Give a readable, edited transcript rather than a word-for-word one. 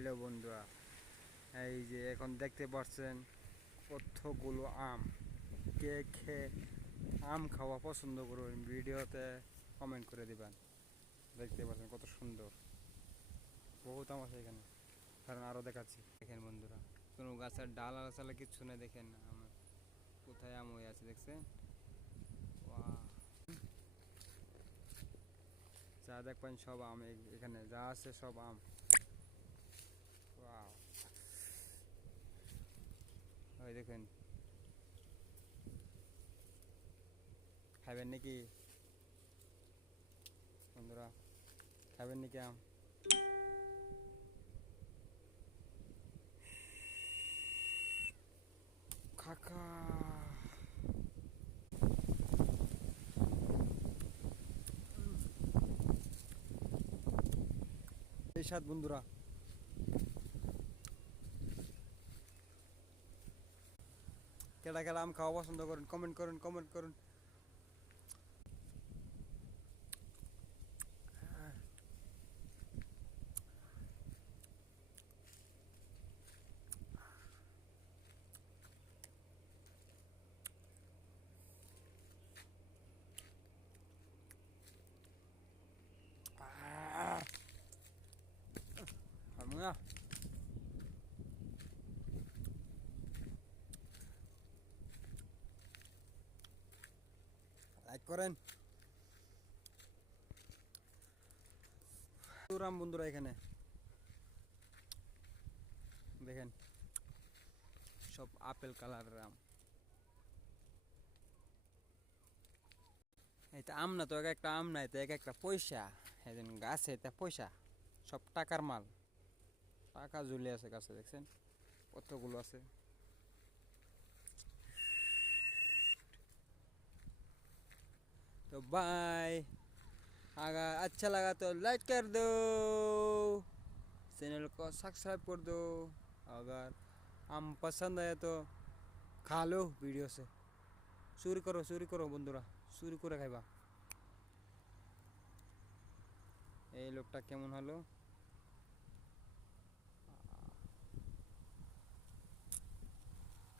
Hello বন্ধুরা, এই যে এখন দেখতে পাচ্ছেন কতগুলো আম। কে খেয়ে আম খাওয়া পছন্দ করবেন ভিডিওতে কমেন্ট করে দিবেন। দেখতে পাচ্ছেন কত সুন্দর, বহুত আম আছে এখানে। কারণ আরও দেখাচ্ছি, দেখেন বন্ধুরা, কোনো গাছের ডাল আলাচালা কিচ্ছু নেই। দেখেন আম কোথায় আম হয়ে আছে, দেখছেন? বাহ, যা দেখবেন সব আম, এখানে যা আছে সব আম। ওয়াও, ওই দেখেন, খাবেন নাকি বন্ধুরা? খাবেন নাকি আম? কাকা, এই সাত বন্ধুরা, কেডা কেডা আম খাওয়া পছন্দ করেন কমেন্ট করুন, কমেন্ট করুন। আমরা লাইক করেন রাম বন্ধুরা। এখানে দেখেন সব আপেল কালারের আম। এটা আম না তো, এক একটা আম নাই তো, এক একটা পয়সা। এই গাছে এটা পয়সা, সব টাকার মাল। টাকা ঝুলে আছে গাছে, দেখছেন কতগুলো আছে। तो बाय। अगर अच्छा लगा तो लाइक कर दो, चैनल को सब्सक्राइब कर दो। अगर हम पसंद आए तो खा लो वीडियो से। शुरू करो बंधुरा, शुरू करे खाइबा। এই লোকটা কেমন হলো?